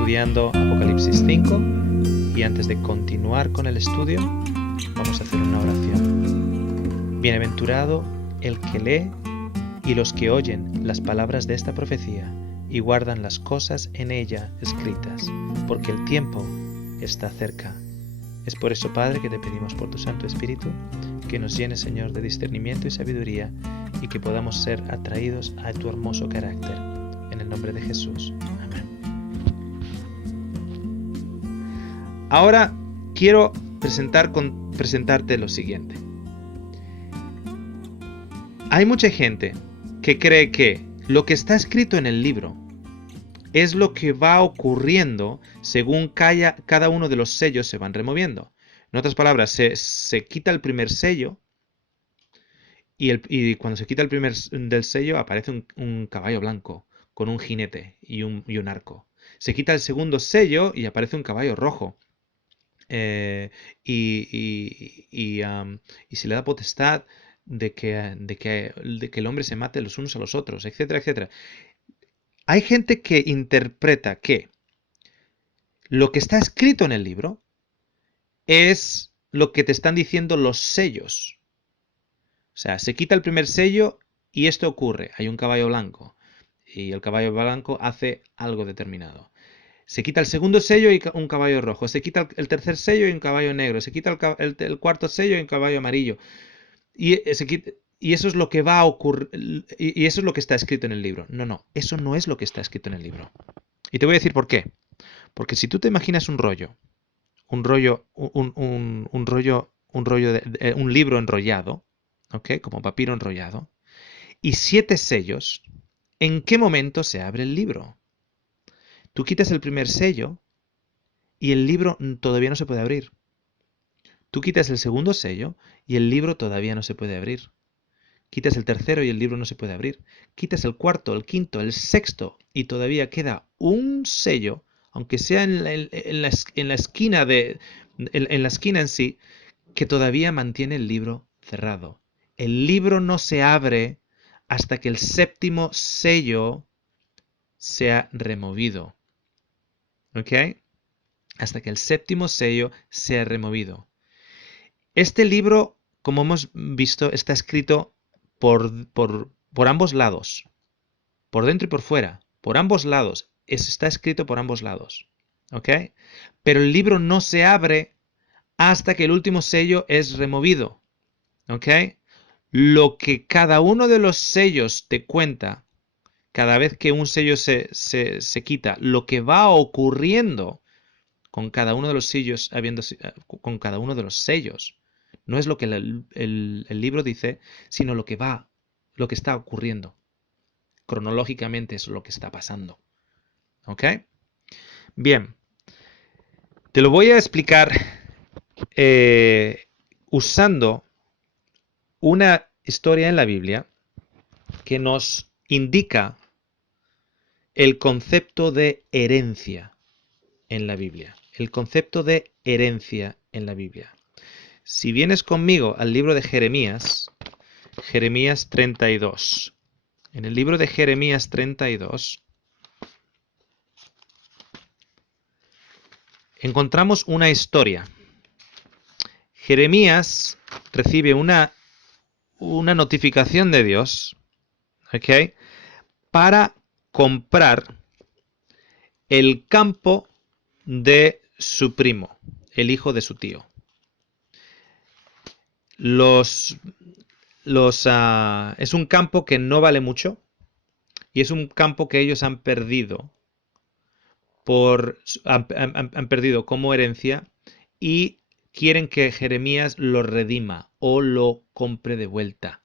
estudiando Apocalipsis 5 y antes de continuar con el estudio vamos a hacer una oración. Bienaventurado el que lee y los que oyen las palabras de esta profecía y guardan las cosas en ella escritas, porque el tiempo está cerca. Es por eso, Padre, que te pedimos por tu Santo Espíritu que nos llene, Señor, de discernimiento y sabiduría y que podamos ser atraídos a tu hermoso carácter. En el nombre de Jesús. Amén. Ahora quiero presentarte lo siguiente. Hay mucha gente que cree que lo que está escrito en el libro es lo que va ocurriendo según cada uno de los sellos se van removiendo. En otras palabras, se quita el primer sello y cuando se quita el primer del sello aparece un caballo blanco con un jinete y un arco. Se quita el segundo sello y aparece un caballo rojo. Y se le da potestad de que el hombre se mate los unos a los otros, etcétera, etcétera. Hay gente que interpreta que lo que está escrito en el libro es lo que te están diciendo los sellos. O sea, se quita el primer sello y esto ocurre. Hay un caballo blanco y el caballo blanco hace algo determinado. Se quita el segundo sello y un caballo rojo. Se quita el tercer sello y un caballo negro. Se quita el cuarto sello y un caballo amarillo. Y eso es lo que va a ocurrir. Y eso es lo que está escrito en el libro. No, eso no es lo que está escrito en el libro. Y te voy a decir por qué. Porque si tú te imaginas un libro enrollado, ¿ok? Como papiro enrollado, y 7 sellos, ¿en qué momento se abre el libro? Tú quitas el primer sello y el libro todavía no se puede abrir. Tú quitas el segundo sello y el libro todavía no se puede abrir. Quitas el tercero y el libro no se puede abrir. Quitas el cuarto, el quinto, el sexto y todavía queda un sello, aunque sea en la esquina en sí, que todavía mantiene el libro cerrado. El libro no se abre hasta que el séptimo sello sea removido. ¿Ok? Hasta que el séptimo sello sea removido. Este libro, como hemos visto, está escrito por ambos lados, por dentro y por fuera, por ambos lados. Está escrito por ambos lados. ¿Ok? Pero el libro no se abre hasta que el último sello es removido. ¿Ok? Lo que cada uno de los sellos te cuenta, cada vez que un sello se quita, lo que va ocurriendo con cada uno de los sellos, con cada uno de los sellos. No es lo que el libro dice, sino lo que está ocurriendo. Cronológicamente es lo que está pasando. ¿Ok? Bien. Te lo voy a explicar usando una historia en la Biblia que nos indica el concepto de herencia en la Biblia. El concepto de herencia en la Biblia. Si vienes conmigo al libro de Jeremías 32. En el libro de Jeremías 32 encontramos una historia. Jeremías recibe una notificación de Dios, ¿ok? Para comprar el campo de su primo, el hijo de su tío. Es un campo que no vale mucho y es un campo que ellos han perdido han perdido como herencia y quieren que Jeremías lo redima o lo compre de vuelta.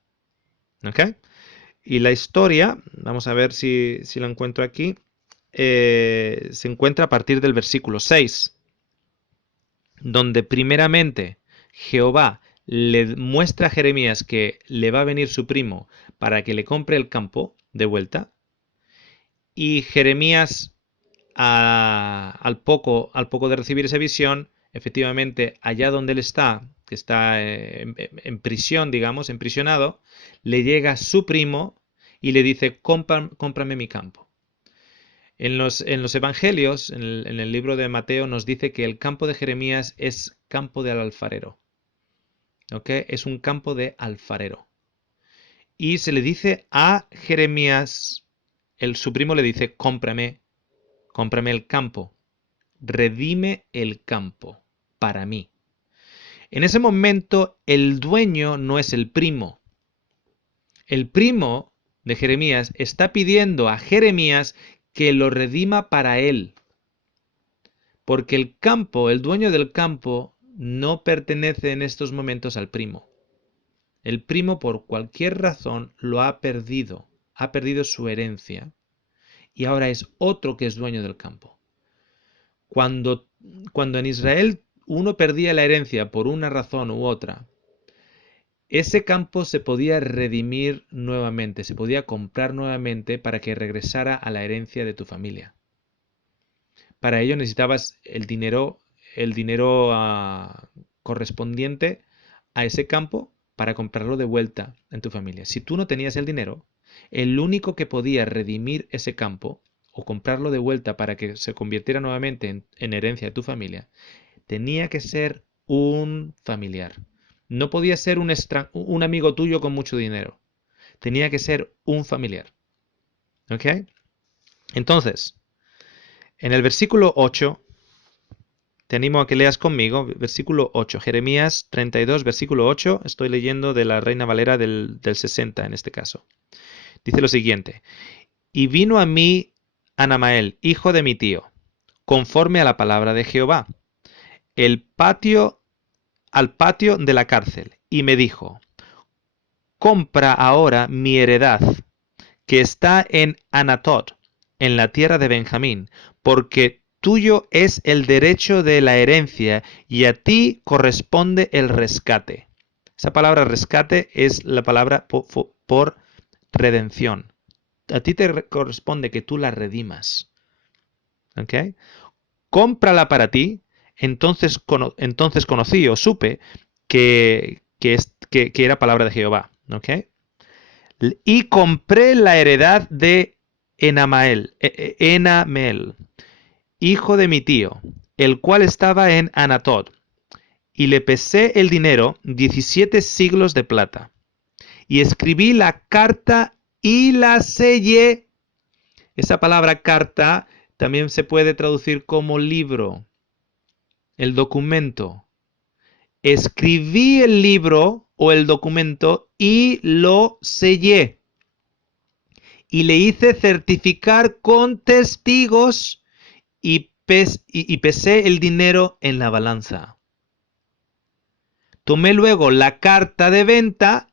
¿Ok? Y la historia, vamos a ver si lo encuentro aquí, se encuentra a partir del versículo 6, donde primeramente Jehová le muestra a Jeremías que le va a venir su primo para que le compre el campo de vuelta, y Jeremías al poco de recibir esa visión, efectivamente, allá donde él está, que está en prisión, digamos, emprisionado, le llega su primo y le dice, cómprame mi campo. En los evangelios, en el libro de Mateo, nos dice que el campo de Jeremías es campo del alfarero. ¿Ok? Es un campo de alfarero. Y se le dice a Jeremías, su primo le dice, cómprame el campo, redime el campo para mí. En ese momento, el dueño no es el primo. El primo de Jeremías está pidiendo a Jeremías que lo redima para él. Porque el campo, el dueño del campo, no pertenece en estos momentos al primo. El primo, por cualquier razón, lo ha perdido su herencia, y ahora es otro que es dueño del campo. Cuando en Israel uno perdía la herencia por una razón u otra, ese campo se podía redimir nuevamente, se podía comprar nuevamente para que regresara a la herencia de tu familia. Para ello necesitabas el dinero correspondiente a ese campo para comprarlo de vuelta en tu familia. Si tú no tenías el dinero, el único que podía redimir ese campo o comprarlo de vuelta para que se convirtiera nuevamente en herencia de tu familia, tenía que ser un familiar. No podía ser un amigo tuyo con mucho dinero. Tenía que ser un familiar. ¿Ok? Entonces, en el versículo 8, te animo a que leas conmigo, versículo 8, Jeremías 32, versículo 8, estoy leyendo de la Reina Valera del 60 en este caso. Dice lo siguiente: y vino a mí Anamael, hijo de mi tío, conforme a la palabra de Jehová, al patio de la cárcel, y me dijo: compra ahora mi heredad, que está en Anatot, en la tierra de Benjamín, porque tuyo es el derecho de la herencia, y a ti corresponde el rescate. Esa palabra rescate es la palabra por redención. A ti te corresponde que tú la redimas. ¿Ok? Cómprala para ti. Entonces conocí o supe que era palabra de Jehová. ¿Ok? Y compré la heredad de Enamel, hijo de mi tío, el cual estaba en Anatot, y le pesé el dinero 17 siglos de plata. Y escribí la carta y la sellé. Esa palabra carta también se puede traducir como libro, el documento. Escribí el libro o el documento y lo sellé. Y le hice certificar con testigos y pesé el dinero en la balanza. Tomé luego la carta de venta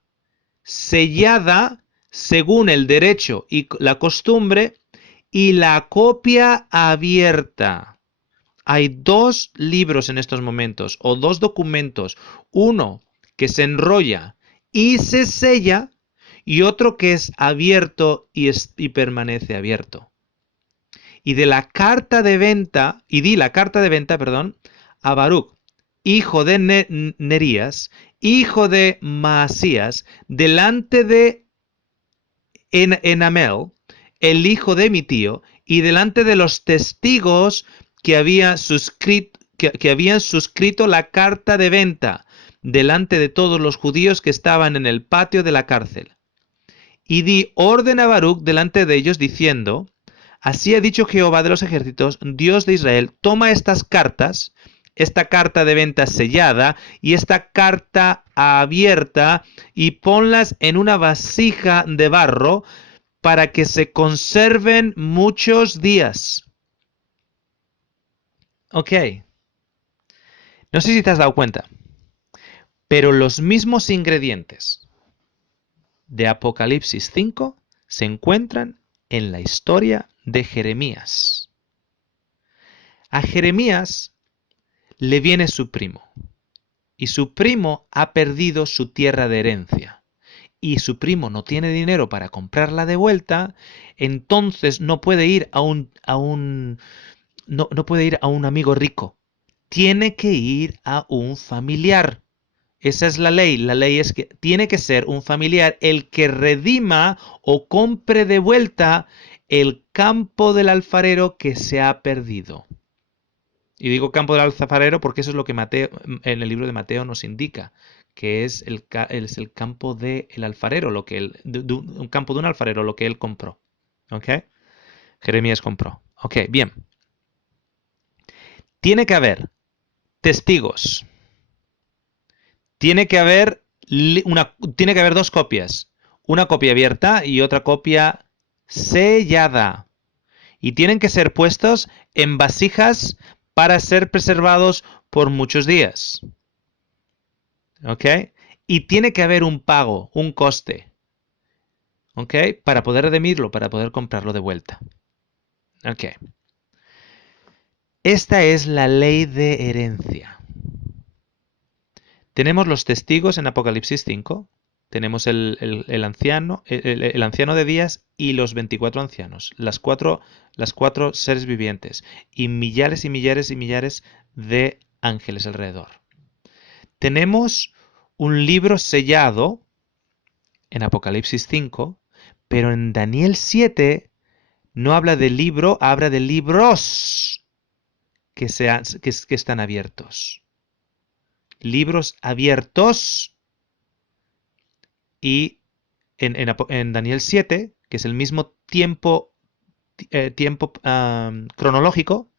sellada según el derecho y la costumbre y la copia abierta. Hay dos libros en estos momentos, o dos documentos. Uno que se enrolla y se sella, y otro que es abierto y permanece abierto. Y di la carta de venta, a Baruch, hijo de Nerías, hijo de Maasías, delante de Enamel, el hijo de mi tío, y delante de los testigos que habían suscrito la carta de venta, delante de todos los judíos que estaban en el patio de la cárcel. Y di orden a Baruch delante de ellos, diciendo: así ha dicho Jehová de los ejércitos, Dios de Israel, toma estas cartas, esta carta de venta sellada y esta carta abierta, y ponlas en una vasija de barro para que se conserven muchos días. Ok. No sé si te has dado cuenta, pero los mismos ingredientes de Apocalipsis 5 se encuentran en la historia de Jeremías. A Jeremías le viene su primo, y su primo ha perdido su tierra de herencia, y su primo no tiene dinero para comprarla de vuelta, entonces no puede ir no puede ir a un amigo rico, tiene que ir a un familiar. Esa es la ley. La ley es que tiene que ser un familiar el que redima o compre de vuelta el campo del alfarero que se ha perdido. Y digo campo del alfarero porque eso es lo que Mateo, en el libro de Mateo nos indica, que es el campo del alfarero, lo que un campo de un alfarero, lo que él compró. ¿Ok? Jeremías compró. Ok, bien. Tiene que haber testigos. Tiene que haber tiene que haber dos copias. Una copia abierta y otra copia sellada. Y tienen que ser puestos en vasijas para ser preservados por muchos días. ¿Ok? Y tiene que haber un pago, un coste. ¿Ok? Para poder redimirlo, para poder comprarlo de vuelta. ¿Ok? Esta es la ley de herencia. Tenemos los testigos en Apocalipsis 5. Tenemos el anciano, el anciano de días y los 24 ancianos, las cuatro seres vivientes y millares y millares y millares de ángeles alrededor. Tenemos un libro sellado en Apocalipsis 5, pero en Daniel 7 no habla de libro, habla de libros que están abiertos. Libros abiertos. Y en Daniel 7, que es el mismo tiempo, cronológico,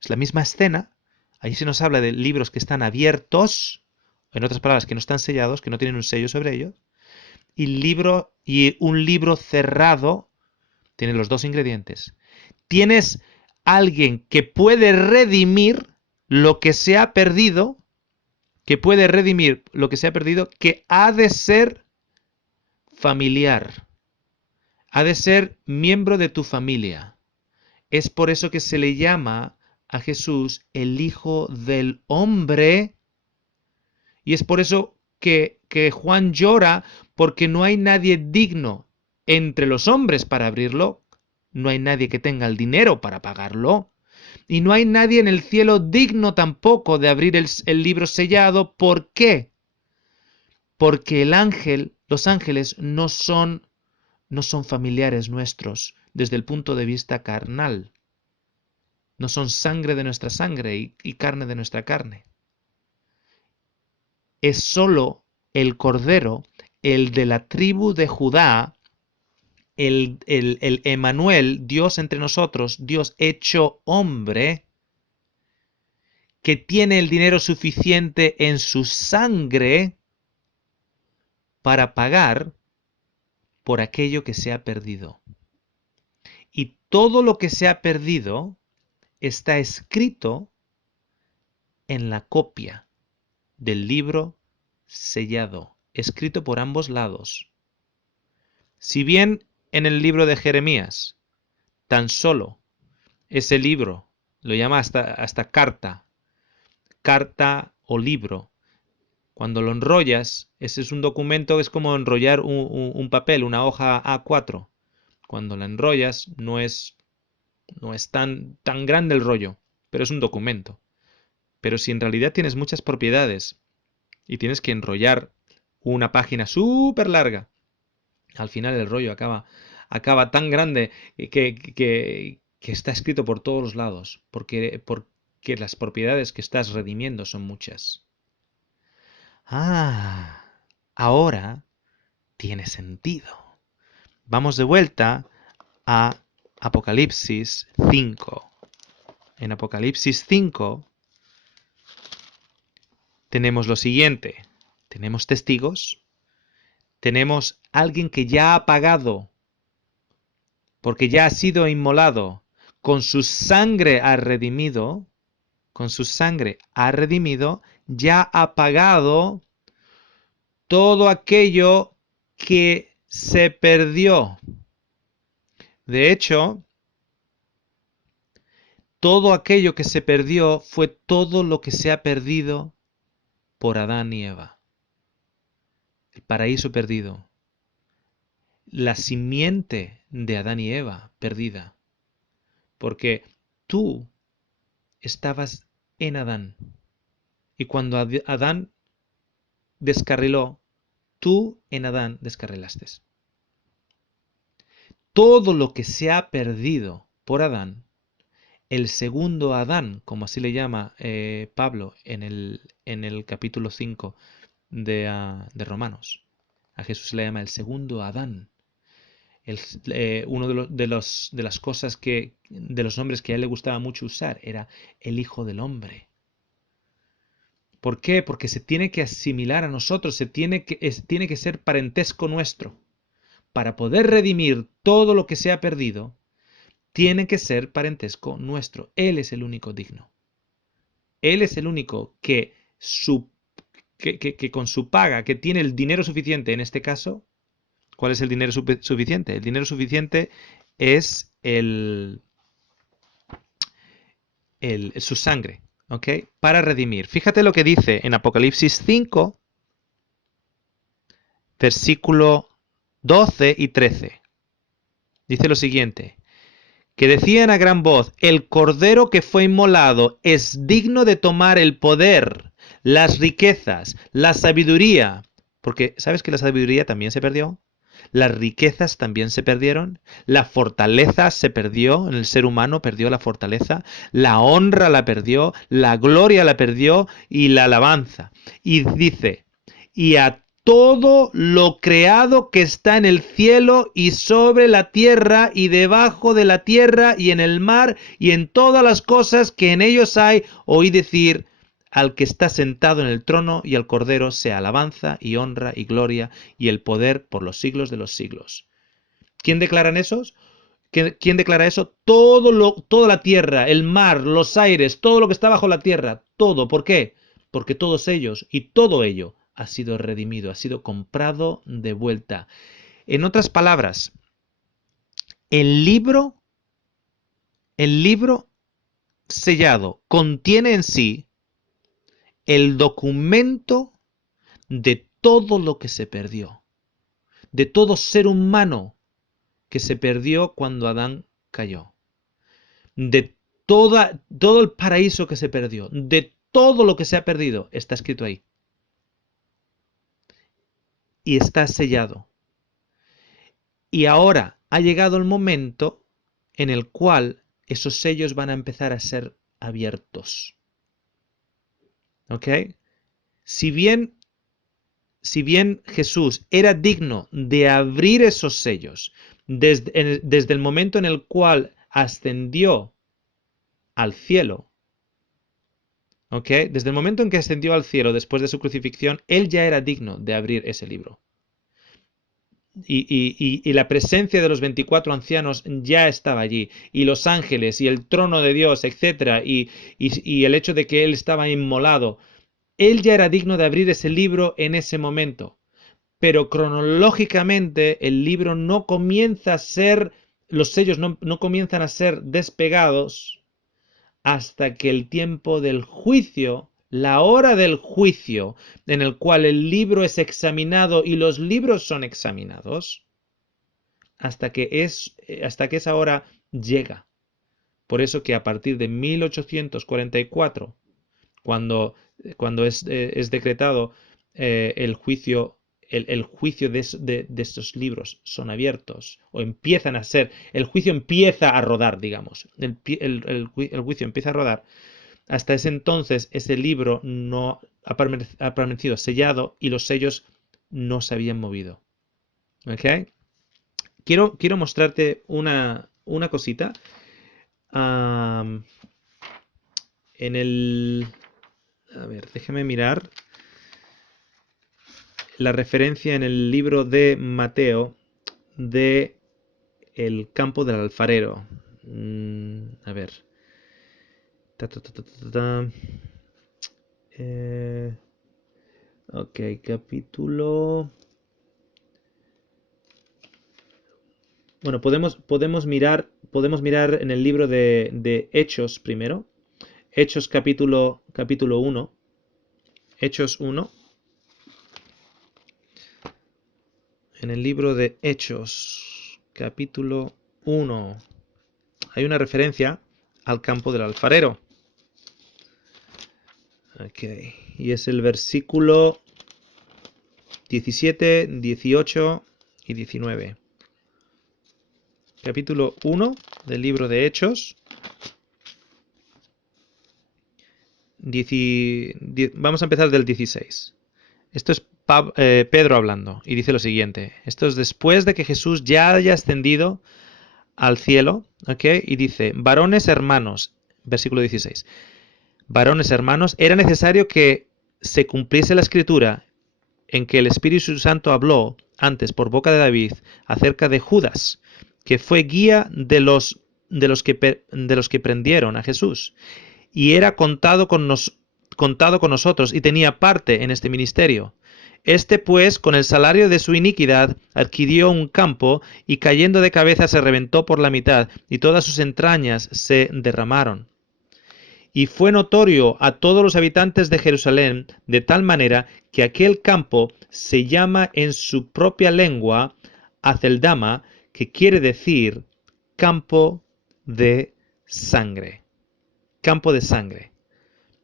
es la misma escena, ahí se nos habla de libros que están abiertos, en otras palabras, que no están sellados, que no tienen un sello sobre ellos, y un libro cerrado tiene los dos ingredientes. Tienes alguien que puede redimir lo que se ha perdido, que puede redimir lo que se ha perdido, que ha de ser familiar. Ha de ser miembro de tu familia. Es por eso que se le llama a Jesús el Hijo del Hombre. Y es por eso que Juan llora, porque no hay nadie digno entre los hombres para abrirlo. No hay nadie que tenga el dinero para pagarlo. Y no hay nadie en el cielo digno tampoco de abrir el libro sellado. ¿Por qué? Porque los ángeles no son familiares nuestros desde el punto de vista carnal. No son sangre de nuestra sangre y carne de nuestra carne. Es solo el Cordero, el de la tribu de Judá, el Emanuel, Dios entre nosotros, Dios hecho hombre, que tiene el dinero suficiente en su sangre para pagar por aquello que se ha perdido. Y todo lo que se ha perdido está escrito en la copia del libro sellado, escrito por ambos lados. Si bien en el libro de Jeremías tan solo ese libro lo llama hasta carta o libro, cuando lo enrollas, ese es un documento, es como enrollar un papel, una hoja A4. Cuando la enrollas no es tan grande el rollo, pero es un documento. Pero si en realidad tienes muchas propiedades y tienes que enrollar una página súper larga, al final el rollo acaba tan grande que está escrito por todos los lados, porque las propiedades que estás redimiendo son muchas. Ah, ahora tiene sentido. Vamos de vuelta a Apocalipsis 5. En Apocalipsis 5 tenemos lo siguiente. Tenemos testigos, tenemos alguien que ya ha pagado, porque ya ha sido inmolado, con su sangre ha redimido, con su sangre ha redimido, ya ha pagado todo aquello que se perdió. De hecho, todo aquello que se perdió fue todo lo que se ha perdido por Adán y Eva. El paraíso perdido. La simiente de Adán y Eva perdida. Porque tú estabas en Adán. Y cuando Adán descarriló, tú en Adán descarrilaste. todo lo que se ha perdido por Adán, el segundo Adán, como así le llama Pablo en el capítulo 5 de Romanos. A Jesús se le llama el segundo Adán. Uno de las cosas de los nombres que a él le gustaba mucho usar era el Hijo del Hombre. ¿Por qué? Porque se tiene que asimilar a nosotros, tiene que ser parentesco nuestro. Para poder redimir todo lo que se ha perdido, tiene que ser parentesco nuestro. Él es el único digno. Él es el único que con su paga, que tiene el dinero suficiente en este caso. ¿Cuál es el dinero suficiente? El dinero suficiente es su sangre, ¿ok? Para redimir. Fíjate lo que dice en Apocalipsis 5, versículo 12 y 13. Dice lo siguiente, que decían a gran voz, el cordero que fue inmolado es digno de tomar el poder, las riquezas, la sabiduría, porque ¿sabes que la sabiduría también se perdió? Las riquezas también se perdieron, la fortaleza se perdió, en el ser humano perdió la fortaleza, la honra la perdió, la gloria la perdió y la alabanza. Y dice, y a todo lo creado que está en el cielo y sobre la tierra y debajo de la tierra y en el mar y en todas las cosas que en ellos hay, oí decir, al que está sentado en el trono y al Cordero sea alabanza y honra y gloria y el poder por los siglos de los siglos. ¿Quién declaran esos? ¿Quién declara eso? Toda la tierra, el mar, los aires, todo lo que está bajo la tierra, todo. ¿Por qué? Porque todos ellos y todo ello ha sido redimido, ha sido comprado de vuelta. En otras palabras, el libro sellado contiene en sí el documento de todo lo que se perdió, de todo ser humano que se perdió cuando Adán cayó, de todo el paraíso que se perdió, de todo lo que se ha perdido, está escrito ahí. Y está sellado. Y ahora ha llegado el momento en el cual esos sellos van a empezar a ser abiertos. ¿Ok? Si bien Jesús era digno de abrir esos sellos desde el momento en el cual ascendió al cielo, ¿ok? Desde el momento en que ascendió al cielo después de su crucifixión, él ya era digno de abrir ese libro. Y la presencia de los 24 ancianos ya estaba allí, y los ángeles, y el trono de Dios, etc., y el hecho de que él estaba inmolado, él ya era digno de abrir ese libro en ese momento. Pero cronológicamente el libro no comienza a ser, los sellos no comienzan a ser despegados hasta que el tiempo del juicio, la hora del juicio, en el cual el libro es examinado y los libros son examinados, hasta que esa hora llega. Por eso que a partir de 1844, cuando es decretado el juicio, el juicio de estos libros son abiertos o empiezan a ser, el juicio empieza a rodar, digamos, el juicio empieza a rodar. Hasta ese entonces ese libro no ha permanecido sellado y los sellos no se habían movido. ¿Ok? Quiero mostrarte una cosita. En el... A ver, déjame mirar la referencia en el libro de Mateo de el campo del alfarero. A ver. Ok, capítulo... Bueno, podemos mirar en el libro de Hechos primero. Hechos capítulo 1. Hechos 1. En el libro de Hechos, capítulo 1, hay una referencia al campo del alfarero. Ok, y es el versículo 17, 18 y 19. capítulo 1 del libro de Hechos. Vamos a empezar del 16. Esto es Pedro hablando y dice lo siguiente. Esto es después de que Jesús ya haya ascendido al cielo, ¿ok? Y dice, varones hermanos, versículo 16. Varones hermanos, era necesario que se cumpliese la escritura en que el Espíritu Santo habló antes por boca de David acerca de Judas, que fue guía de los que prendieron a Jesús y era contado con nosotros y tenía parte en este ministerio. Este pues, con el salario de su iniquidad, adquirió un campo y cayendo de cabeza se reventó por la mitad y todas sus entrañas se derramaron. Y fue notorio a todos los habitantes de Jerusalén de tal manera que aquel campo se llama en su propia lengua Aceldama, que quiere decir campo de sangre. Campo de sangre.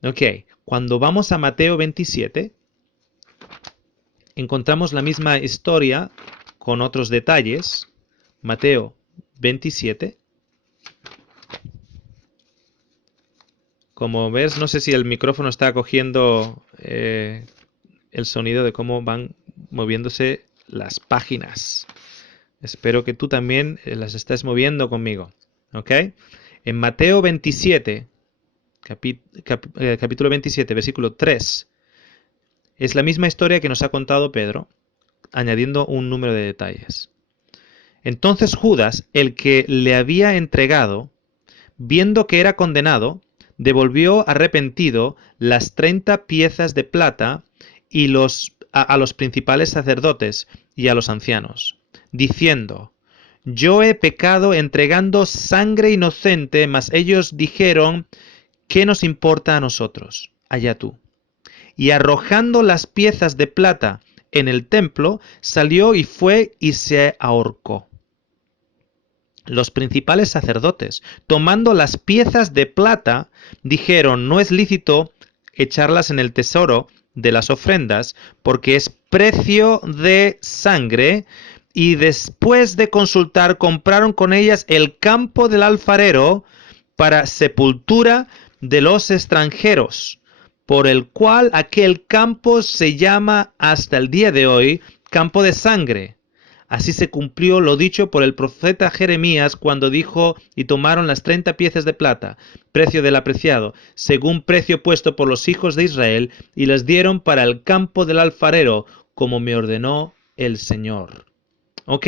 Ok, cuando vamos a Mateo 27, encontramos la misma historia con otros detalles. Mateo 27. Como ves, no sé si el micrófono está cogiendo el sonido de cómo van moviéndose las páginas. Espero que tú también las estés moviendo conmigo. ¿Ok? En Mateo 27, capítulo 27, versículo 3, es la misma historia que nos ha contado Pedro, añadiendo un número de detalles. Entonces Judas, el que le había entregado, viendo que era condenado, devolvió arrepentido las 30 piezas de plata y a los principales sacerdotes y a los ancianos, diciendo, yo he pecado entregando sangre inocente, mas ellos dijeron, ¿qué nos importa a nosotros? Allá tú. Y arrojando las piezas de plata en el templo, salió y fue y se ahorcó. Los principales sacerdotes, tomando las piezas de plata, dijeron, no es lícito echarlas en el tesoro de las ofrendas, porque es precio de sangre, y después de consultar compraron con ellas el campo del alfarero para sepultura de los extranjeros, por el cual aquel campo se llama hasta el día de hoy campo de sangre. Así se cumplió lo dicho por el profeta Jeremías cuando dijo, y tomaron las 30 piezas de plata, precio del apreciado, según precio puesto por los hijos de Israel, y las dieron para el campo del alfarero, como me ordenó el Señor. Ok.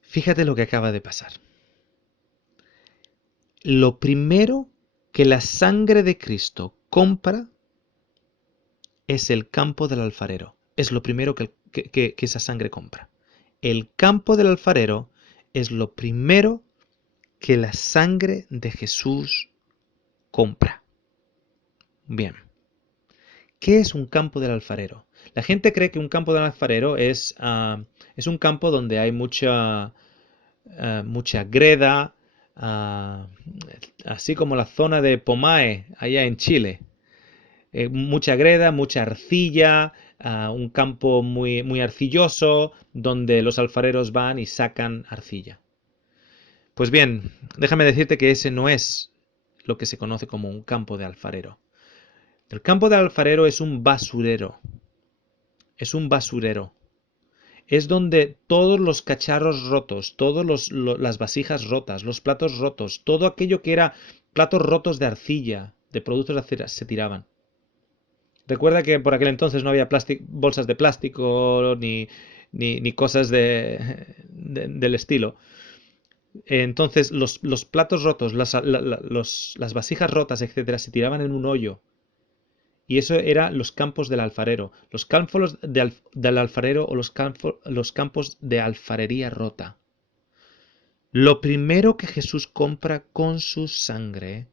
Fíjate lo que acaba de pasar. Lo primero que la sangre de Cristo compra es el campo del alfarero. Es lo primero que esa sangre compra. El campo del alfarero es lo primero que la sangre de Jesús compra. Bien. ¿Qué es un campo del alfarero? La gente cree que un campo del alfarero es un campo donde hay mucha greda, así como la zona de Pomae, allá en Chile. Mucha greda, mucha arcilla, un campo muy, muy arcilloso, donde los alfareros van y sacan arcilla. Pues bien, déjame decirte que ese no es lo que se conoce como un campo de alfarero. El campo de alfarero es un basurero. Es un basurero. Es donde todos los cacharros rotos, todas las vasijas rotas, los platos rotos, todo aquello que era platos rotos de arcilla, de productos de acera, se tiraban. Recuerda que por aquel entonces no había bolsas de plástico ni cosas del estilo. Entonces los platos rotos, las vasijas rotas, etcétera, se tiraban en un hoyo. Y eso eran los campos del alfarero. Los campos del alfarero o los campos de alfarería rota. Lo primero que Jesús compra con su sangre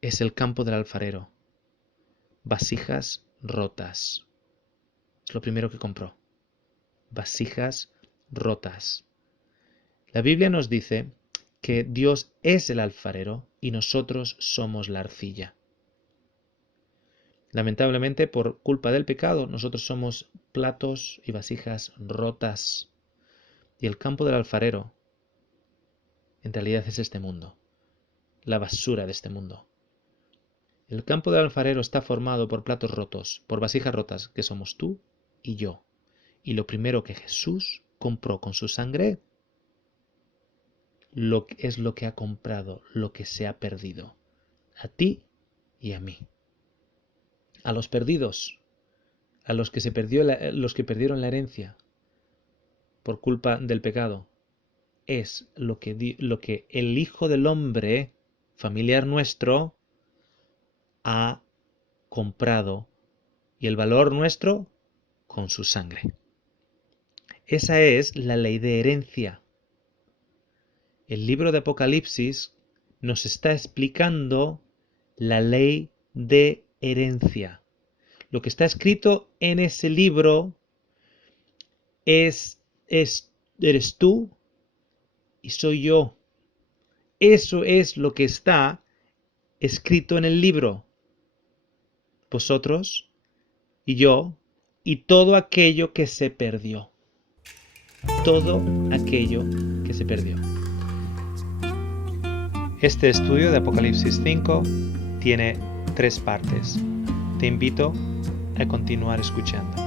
es el campo del alfarero. Vasijas rotas. Es lo primero que compró. Vasijas rotas. La Biblia nos dice que Dios es el alfarero y nosotros somos la arcilla. Lamentablemente, por culpa del pecado, nosotros somos platos y vasijas rotas. Y el campo del alfarero en realidad es este mundo, la basura de este mundo. El campo del alfarero está formado por platos rotos, por vasijas rotas, que somos tú y yo. Y lo primero que Jesús compró con su sangre es lo que ha comprado, lo que se ha perdido. A ti y a mí. A los perdidos, a los que los que perdieron la herencia por culpa del pecado, es lo que el Hijo del Hombre, familiar nuestro, ha comprado, y el valor nuestro con su sangre. Esa es la ley de herencia. El libro de Apocalipsis nos está explicando la ley de herencia. Lo que está escrito en ese libro eres tú y soy yo. Eso es lo que está escrito en el libro. Vosotros y yo y todo aquello que se perdió. Todo aquello que se perdió. Este estudio de Apocalipsis 5 tiene 3 partes. Te invito a continuar escuchando.